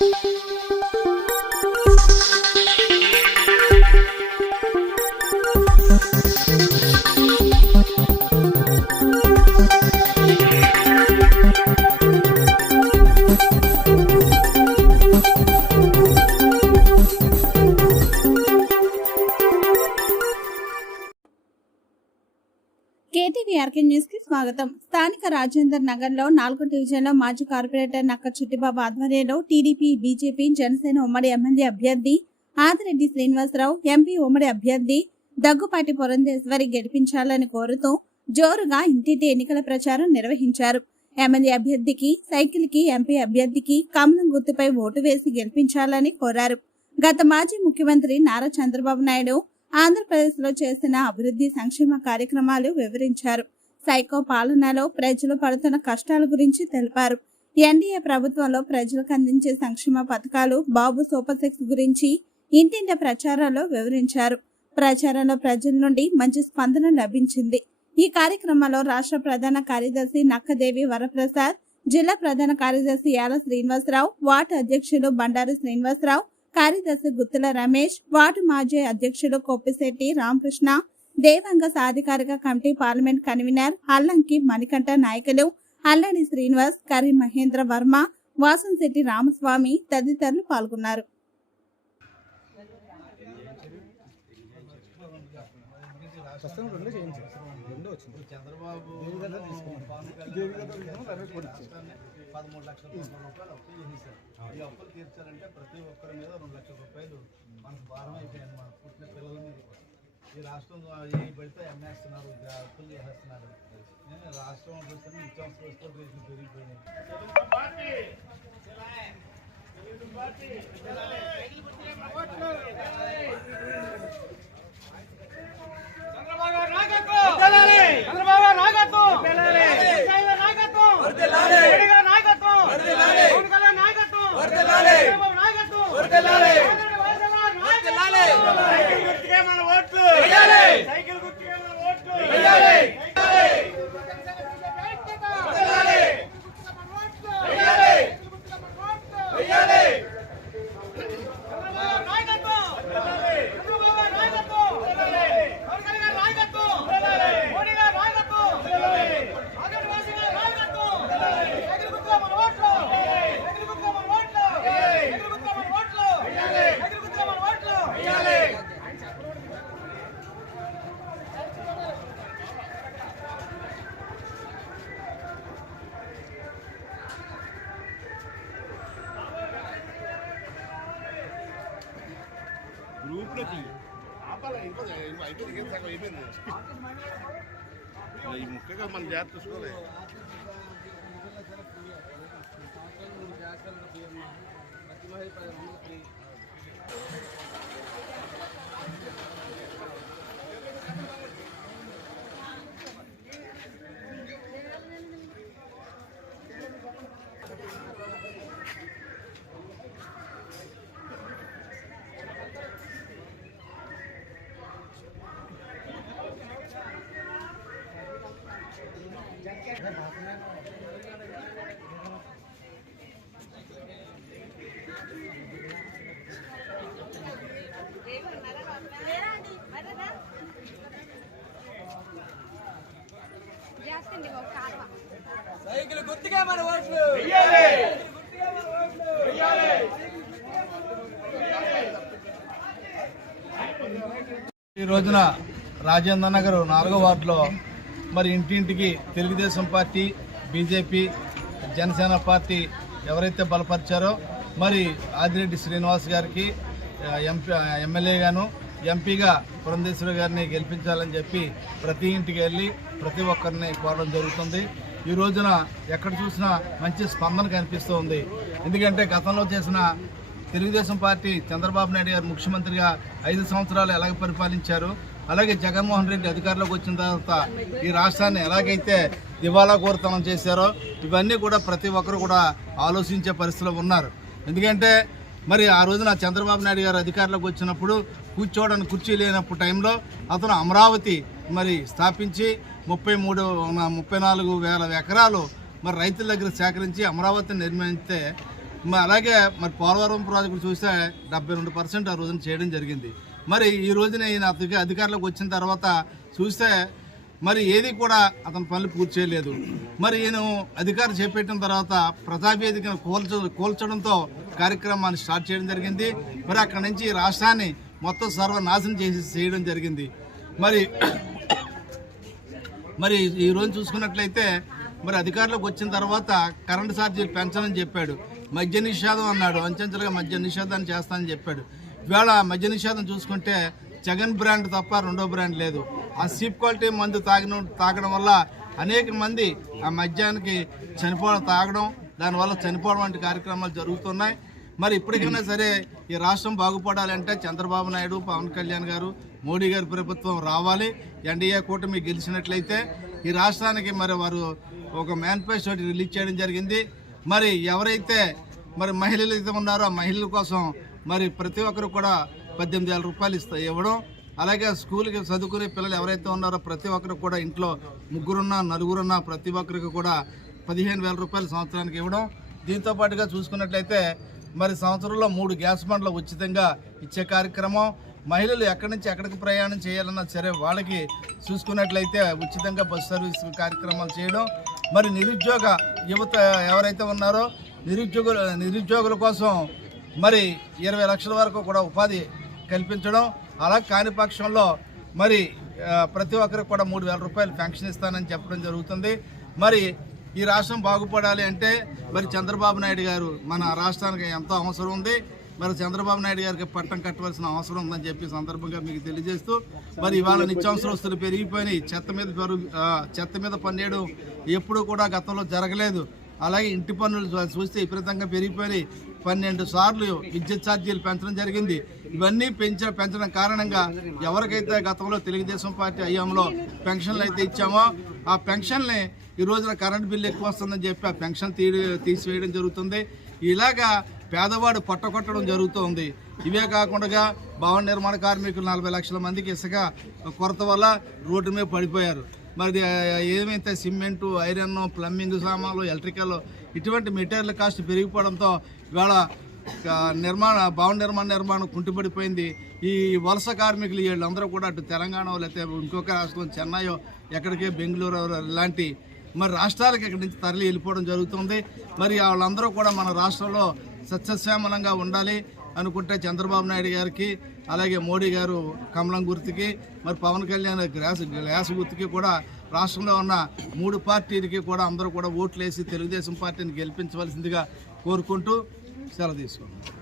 thank you స్వాగతం. స్థానిక రాజేందర్ నగర్లో నాలుగో డివిజన్లో మాజీ కార్పొరేటర్ నక్క చుట్టిబాబు ఆధ్వర్యంలో టీడీపీ బీజేపీ జనసేన ఉమ్మడి ఎమ్మెల్యే అభ్యర్థి ఆదిరెడ్డి శ్రీనివాసరావు ఎంపీ ఉమ్మడి అభ్యర్థి దగ్గుపాటి పురంధేశ్వరి గెలిపించాలని కోరుతూ జోరుగా ఇంటింటి ఎన్నికల ప్రచారం నిర్వహించారు. ఎమ్మెల్యే అభ్యర్థికి సైకిల్కి ఎంపీ అభ్యర్థికి కమలం గుర్తుపై ఓటు వేసి గెలిపించాలని కోరారు. గత మాజీ ముఖ్యమంత్రి నారా చంద్రబాబు నాయుడు ఆంధ్రప్రదేశ్లో చేసిన అభివృద్ధి సంక్షేమ కార్యక్రమాలు వివరించారు. సైకో పాలనలో ప్రజలు పడుతున్న కష్టాల గురించి తెలిపారు. ఎన్డీఏ ప్రభుత్వంలో ప్రజలకు అందించే సంక్షేమ పథకాలు బాబు సూపర్ సిక్స్ గురించి ఇంటింటి ప్రచారాల్లో వివరించారు. ప్రచారంలో ప్రజల నుండి మంచి స్పందన లభించింది. ఈ కార్యక్రమంలో రాష్ట్ర ప్రధాన కార్యదర్శి నక్కదేవి వరప్రసాద్ జిల్లా ప్రధాన కార్యదర్శి యాల శ్రీనివాసరావు వార్డు అధ్యక్షులు బండారు శ్రీనివాసరావు కార్యదర్శి గుత్తుల రమేష్ వార్డు మాజీ అధ్యక్షులు Koppisetti Ramakrishna Devanga సాధికారిక committee parliament convener Allanki Manikanta నాయకులు అల్లడి శ్రీనివాస్ కరి మహేంద్ర వర్మ వాసంశెట్టి రామస్వామి తదితరులు పాల్గొన్నారు చంద్రబాబు పదమూడు లక్షల రూపాయలు అప్పులు ఈ ప్రతి ఒక్కరి మీద రెండు లక్షల రూపాయలు మనకు భారం అయిపోయింది మన పుట్టిన పిల్లల మీద కూడా. ఈ రాష్ట్రం ఏ పడితే అమ్మేస్తున్నారు ఇది అప్పులు చేసేస్తున్నారు నేను రాష్ట్రం చూస్తే నిత్యావసర వస్తువులు రేట్లు పెరిగిపోయినాయి చంద్రబాబు నాయకత్వం విజయ్ నాయకత్వం రెడ్డిగా నాయకత్వం పవన్ కళ్యాణ్ నాయకత్వం చంద్రబాబు నాయకత్వం ఆంధ్ర వైఎస్ఆర్ నాయకత్వం. సైకిల్ గుర్తుకే మన ఓట్లు సైకిల్ గుర్తుకే మన ఓట్లు చంద్రబాబు నాయకత్వం చంద్రబాబు నాయకత్వం పవన్ కళ్యాణ్ నాయకత్వం మోడీ గారి నాయకత్వం ఆంధ్రప్రదేశ్ గారి నాయకత్వం సైకిల్ గుర్తుకే మన ఓట్లు సైకిల్ గుర్తుకే మన ఓట్లు సైకిల్ గుర్తుకే మన ఓట్లు సైకిల్ గుర్తుకే మన ఓట్లు ఈ ముఖ్యంగా మన జాగ్రత్త చూసుకోవాలి చేస్తుంది ఒక సైకిల్ గుర్తుకే మన ఓట్లు ఈ రోజున రాజేంద్ర నగర్ నాలుగో వార్డులో మరి ఇంటింటికి Telugu Desam party BJP Janasena party ఎవరైతే బలపరిచారో మరి ఆదిరెడ్డి శ్రీనివాస్ గారికి ఎంపీ ఎమ్మెల్యే గాను ఎంపీగా పురంధేశ్వరి గారిని గెలిపించాలని చెప్పి ప్రతి ఇంటికి వెళ్ళి ప్రతి ఒక్కరిని కోరడం జరుగుతుంది. ఈ రోజున ఎక్కడ చూసినా మంచి స్పందన కనిపిస్తూ ఉంది. ఎందుకంటే గతంలో చేసిన తెలుగుదేశం పార్టీ చంద్రబాబు నాయుడు గారు ముఖ్యమంత్రిగా ఐదు సంవత్సరాలు ఎలాగ పరిపాలించారు? అలాగే జగన్మోహన్ రెడ్డి అధికారంలోకి వచ్చిన తర్వాత ఈ రాష్ట్రాన్ని ఎలాగైతే దివాలా కోరుతనం చేశారో ఇవన్నీ కూడా ప్రతి ఒక్కరు కూడా ఆలోచించే పరిస్థితిలో ఉన్నారు. ఎందుకంటే మరి ఆ రోజున చంద్రబాబు నాయుడు గారు అధికారంలోకి వచ్చినప్పుడు కూర్చోవడానికి కుర్చీ లేనప్పుడు టైంలో అతను అమరావతి మరి స్థాపించి ముప్పై మూడు ముప్పై నాలుగు వేల ఎకరాలు మరి రైతుల దగ్గర సేకరించి అమరావతిని నిర్మిస్తే మరి అలాగే మరి పోలవరం ప్రాజెక్టు చూస్తే డెబ్బై రెండు పర్సెంట్ ఆ రోజున చేయడం జరిగింది. మరి ఈ రోజున ఈయన అతనికి అధికారంలోకి వచ్చిన తర్వాత చూస్తే మరి ఏది కూడా అతని పనులు పూర్తి చేయలేదు. మరి ఈయన అధికారం చేపట్టిన తర్వాత ప్రజావేదికను కూల్చ కూల్చడంతో కార్యక్రమాన్ని స్టార్ట్ చేయడం జరిగింది. మరి అక్కడి నుంచి రాష్ట్రాన్ని మొత్తం సర్వనాశనం చేసి చేయడం జరిగింది. మరి మరి ఈ రోజు చూసుకున్నట్లయితే మరి అధికారంలోకి వచ్చిన తర్వాత కరెంటు ఛార్జీలు పెంచాలని చెప్పాడు. మద్య నిషేధం అన్నాడు. అంచెంచెలుగా మద్య నిషేధాన్ని చేస్తానని చెప్పాడు. ఇవాళ మద్య నిషేధం చూసుకుంటే జగన్ బ్రాండ్ తప్ప రెండో బ్రాండ్ లేదు. ఆ సిప్ క్వాలిటీ మందు తాగిన తాగడం వల్ల అనేక మంది ఆ మద్యానికి చనిపోవడం తాగడం దానివల్ల చనిపోవడం వంటి కార్యక్రమాలు జరుగుతున్నాయి. మరి ఇప్పటికైనా సరే ఈ రాష్ట్రం బాగుపడాలంటే చంద్రబాబు నాయుడు పవన్ కళ్యాణ్ గారు మోడీ గారి ప్రభుత్వం రావాలి. ఎన్డీఏ కూటమి గెలిచినట్లయితే ఈ రాష్ట్రానికి మరి వారు ఒక మేనిఫెస్టో రిలీజ్ చేయడం జరిగింది. మరి ఎవరైతే మరి మహిళలు అయితే ఉన్నారో ఆ మహిళల కోసం మరి ప్రతి ఒక్కరు కూడా పద్దెనిమిది వేల రూపాయలు ఇస్తా ఇవ్వడం. అలాగే స్కూల్కి చదువుకునే పిల్లలు ఎవరైతే ఉన్నారో ప్రతి ఒక్కరు కూడా ఇంట్లో ముగ్గురున్నా నలుగురున్నా ప్రతి ఒక్కరికి కూడా పదిహేను వేల రూపాయలు సంవత్సరానికి ఇవ్వడం. దీంతో పాటుగా చూసుకున్నట్లయితే మరి సంవత్సరంలో మూడు గ్యాస్ బండ్లు ఉచితంగా ఇచ్చే కార్యక్రమం. మహిళలు ఎక్కడి నుంచి ఎక్కడికి ప్రయాణం చేయాలన్నా సరే వాళ్ళకి చూసుకున్నట్లయితే ఉచితంగా బస్సు సర్వీస్ కార్యక్రమాలు చేయడం. మరి నిరుద్యోగ యువత ఎవరైతే ఉన్నారో నిరుద్యోగుల నిరుద్యోగుల కోసం మరి ఇరవై లక్షల వరకు కూడా ఉపాధి కల్పించడం. అలా కాని పక్షంలో మరి ప్రతి ఒక్కరికి కూడా మూడు వేల రూపాయలు పెన్షన్ ఇస్తానని చెప్పడం జరుగుతుంది. మరి ఈ రాష్ట్రం బాగుపడాలి అంటే మరి చంద్రబాబు నాయుడు గారు మన రాష్ట్రానికి ఎంతో అవసరం ఉంది. మరి చంద్రబాబు నాయుడు గారికి పట్టం కట్టవలసిన అవసరం ఉందని చెప్పి సందర్భంగా మీకు తెలియజేస్తూ మరి ఇవాళ నిత్యావసర వస్తువులు పెరిగిపోయినాయి. చెత్త మీద పెరుగు చెత్త మీద పన్నేయడం ఎప్పుడూ కూడా గతంలో జరగలేదు. అలాగే ఇంటి పన్నులు చూస్తే విపరీతంగా పెరిగిపోయినాయి. పన్నెండు సార్లు విద్యుత్ ఛార్జీలు పెంచడం జరిగింది. ఇవన్నీ పెంచ పెంచడం కారణంగా ఎవరికైతే గతంలో తెలుగుదేశం పార్టీ అయ్యాంలో పెన్షన్లు అయితే ఇచ్చామో ఆ పెన్షన్ని ఈ రోజున కరెంట్ బిల్లు ఎక్కువ వస్తుందని చెప్పి ఆ పెన్షన్ తీ తీసివేయడం జరుగుతుంది. ఇలాగా పేదవాడు పట్టకొట్టడం జరుగుతుంది. ఇవే కాకుండా భవన నిర్మాణ కార్మికులు నలభై లక్షల మందికి ఇసుక కొరత వల్ల రోడ్డు మీద పడిపోయారు. మరి ఏమైతే సిమెంటు ఐరన్ ప్లంబింగ్ సామాన్లు ఎలక్ట్రికల్ ఇటువంటి మెటీరియల్ కాస్ట్ పెరిగిపోవడంతో ఇవాళ నిర్మాణ భవన నిర్మాణ నిర్మాణం కుంటుపడిపోయింది. ఈ వలస కార్మికులు వీళ్ళందరూ కూడా అటు తెలంగాణ లేకపోతే ఇంకొక రాష్ట్రం చెన్నైయో ఎక్కడికి బెంగళూరు ఇలాంటి మరి రాష్ట్రాలకు ఇక్కడి నుంచి తరలి వెళ్ళిపోవడం జరుగుతుంది. మరి వాళ్ళందరూ కూడా మన రాష్ట్రంలో సత్యశ్యామలంగా ఉండాలి అనుకుంటే చంద్రబాబు నాయుడు గారికి అలాగే మోడీ గారు కమలం గుర్తుకి మరి పవన్ కళ్యాణ్ గ్రాస్ గ్లాస్ గుర్తుకి కూడా రాష్ట్రంలో ఉన్న మూడు పార్టీలకి కూడా అందరూ కూడా ఓట్లు వేసి తెలుగుదేశం పార్టీని గెలిపించవలసిందిగా కోరుకుంటూ సెలవు తీసుకున్నాం